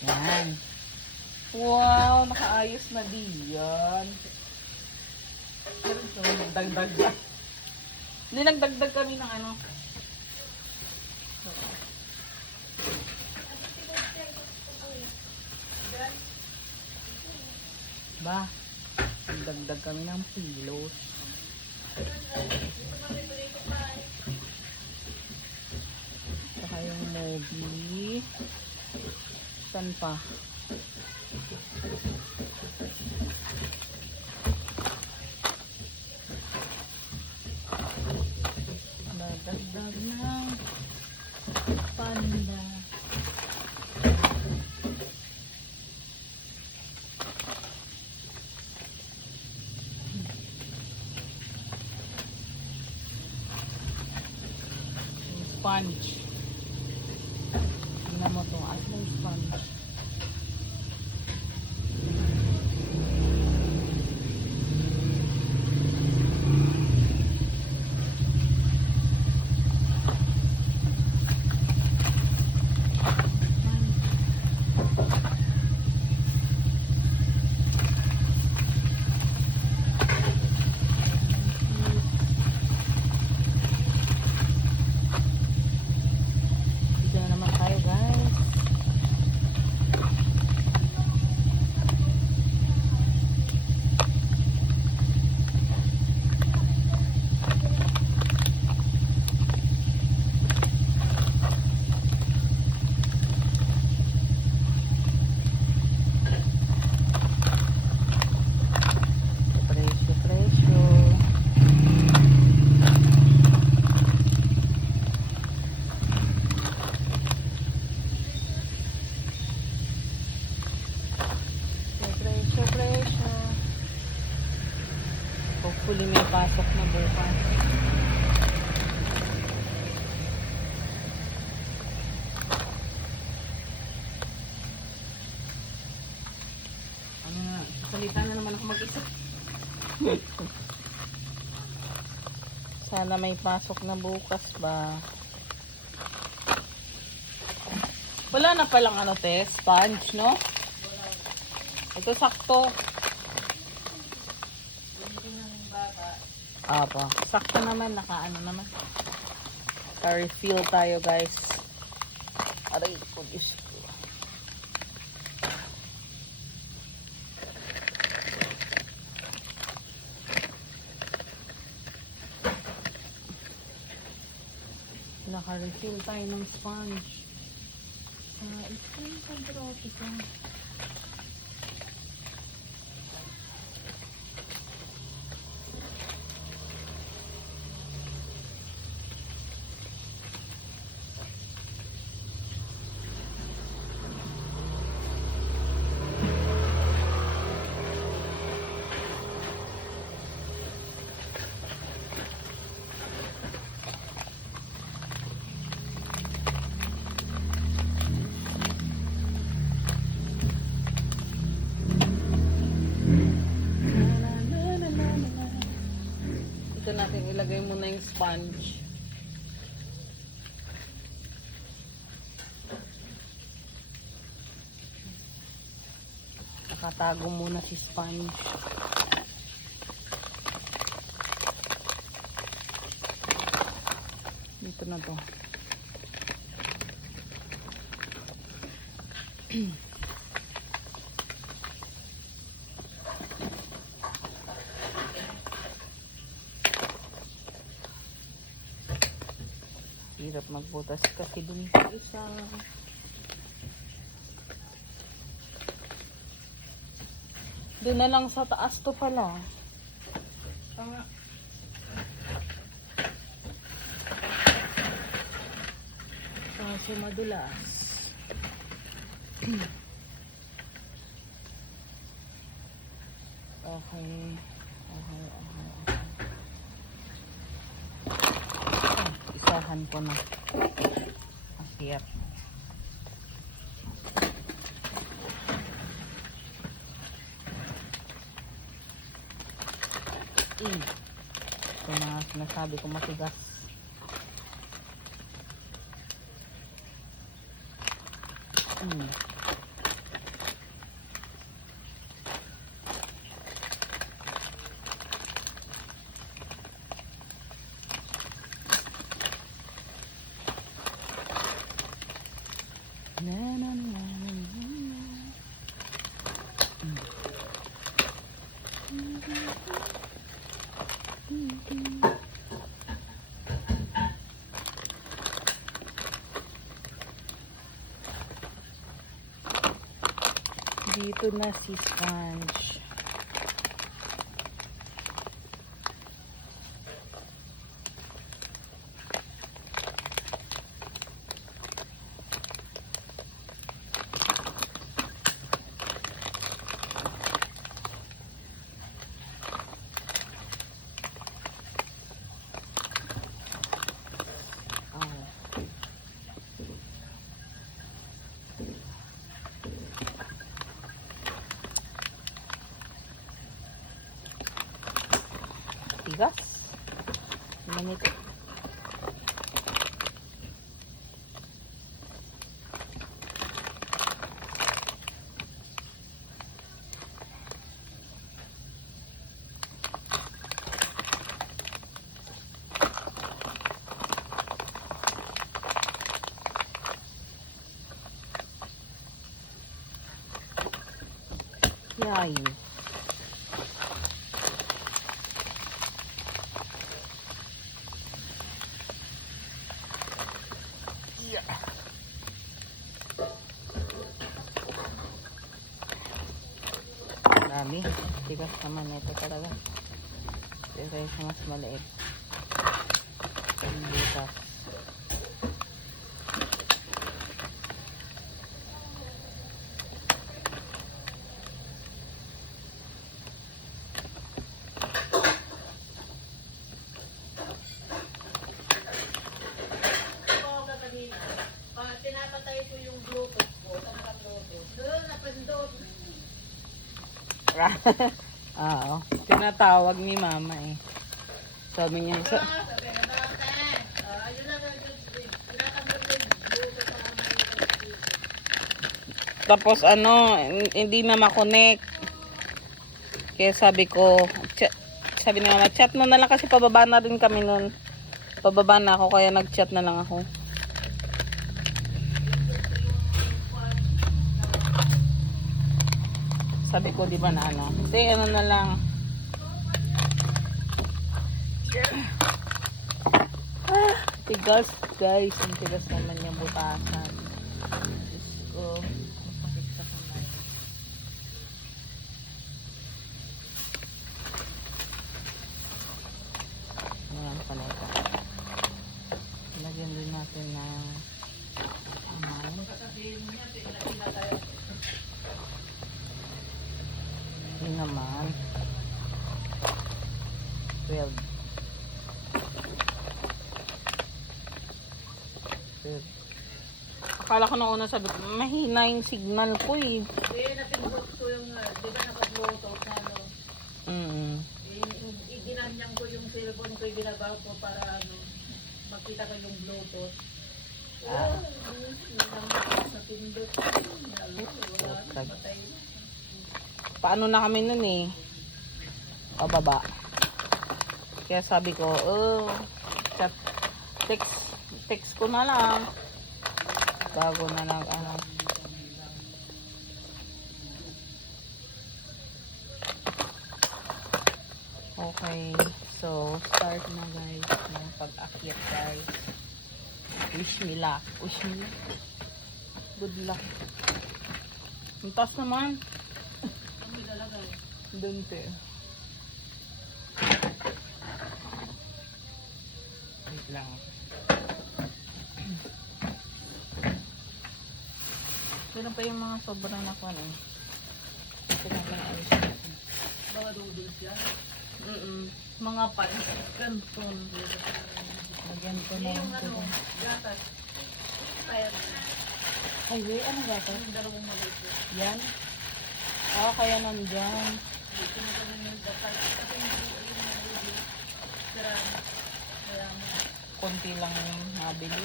Yan. Wow, nakaayos na diyan. So, nagdagdag na. Hindi, nagdagdag kami ng ano. Ba, nagdagdag kami ng pillows. Saka yung movie. Saan pa? Nadagdag ng panda. Sponge. Tingnan mo itong ating sponge. Hopefully may pasok na bukas. Ano na, salita na naman ako mag-isa. Sana may pasok na bukas ba. Wala na palang ano te, sponge, no? Ito sakto. Apa, sakto naman, naka-ano naman. Ka-refill tayo guys. Aray ko, Diyos ko. Naka-refill tayo ng sponge. Ito yung pag-drop ito. Ito natin ilagay muna yung sponge. Nakatago muna si sponge. Dito na to. Hirap magbutas kasi dun sa isa. Doon na lang sa taas to pala. Tama. Kaso madulas. Okay. Isahan ko na. Masiyap. Ito na sinasabi ko matigas. na, na, na, na. Dito na si Sponge. Tigas. Manito. Yay. Dami. Tigas naman ito talaga. Pero sa mas maliit. Butas. Pinapatay ko yung Bluetooth ko. Saan Bluetooth? Doon, napindot. Oo. Tinatawag ni mama eh. Sabi niya sa... Sabi ka natin. Yun lang ang tinatanggol ko yung Bluetooth sa mga Tapos ano, hindi na makonect. Kaya sabi ko, sabi ni mama, chat mo na lang kasi pababa na rin kami nun. Pababa na ako kaya nag-chat na lang ako. Sabi ko, di ba na ano? Kasi ano na lang. Tigas, guys. Ang tigas naman yung butasan. Diyos ko. Masakit sa kamay. Ayan pala ito. Lagyan din natin ng aman. Yun naman 12. Akala ko nung una sabi ko mahina yung signal ko eh. Kaya napindot ko yung, di ba naka-Bluetooth na ano? Ginanyang ko yung cellphone ko, ginabaw ko para ano, makita ko yung Bluetooth. Napindot. Wala, patay na. Paano na kami nun eh? Pababa. Kaya sabi ko, chat, text ko na lang. Bago na lang ano. Okay. So, start na guys ng pag-akyat guys. Wish me luck. Wish me luck. Good luck. Ang taas naman. Doon te. Wait lang. Meron pa yung mga sobrang nakuha eh. Ito lang lang ayos natin. Mga noodles yan. Mga pan. Canton. Lagyan ko na Yung ito. ano, gatas. Kaya Ay, wait. Anong gatas? yung dalawang maliit. Yan? Kaya nandyan. Dito na kami yung gatas. Kasi yung noodles. Kaya Konti lang yung nabili.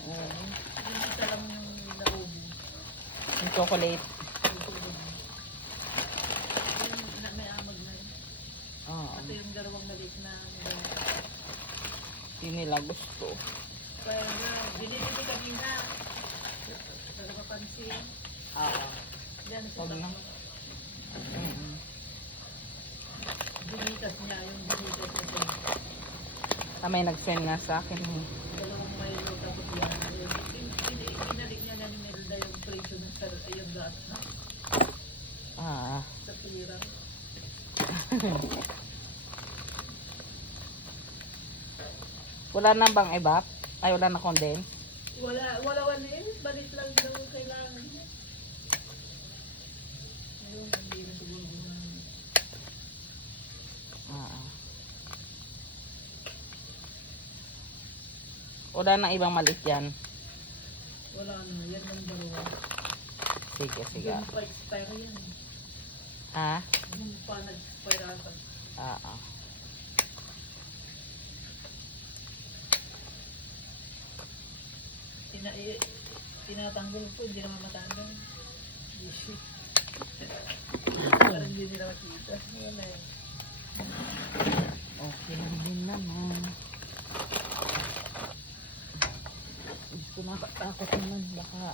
Oo. yung isa lang yung naubo. Yung chocolate. May amag na yun. Ito yung dalawang maliit na Yun nila gusto. kaya na, binibili kanina. Oo. Yan sa Huwag na. takbo. Mm. Binitas niya, yung binitas niya. May nag-send nga sa akin. Eh. Dalawang Milo tapos yan. Pinalik niya na ni Melda yung presyo ng yung gas na Ah. sa tulirang. Wala na bang evap? Ay, wala na condense? Wala na yun. Balik lang daw kailangan niya. Ayun, hindi na siguro gumamit. Ah. Wala na ibang maliit yan. Wala na. Yan ang dalawa. Sige, sige. Doon pa expire yan. Ha? Doon pa nag-expire ata. Oo. Tinatanggol ko, hindi naman matanggal. Parang hindi nila makita. Wala eh. Okay lang din naman. Gusto nakatakot naman. Baka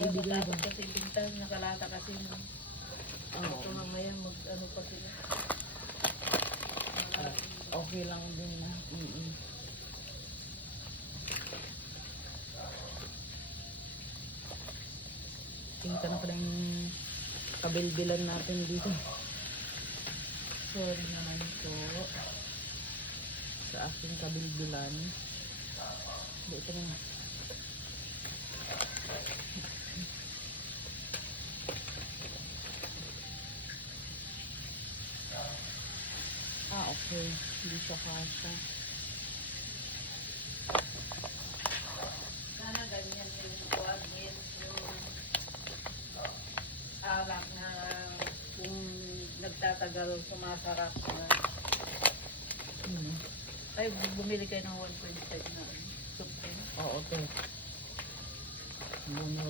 ibigay Nakakatakot ba? kasi bintang, nakalata kasi no. Oo. Ito mamaya mag-ano pa sila. Okay lang din na. Tingnan na pala yung kabilbilan natin dito. Sorry naman po sa aking kabilbilan. Dito na. Okay. Hindi siya kasha. Sana ganyan yung kuwagin, yung alak na kung nagtatagal sumasarap na. Ay, bumili kayo ng 1.5 na something. Oo, okay. Muna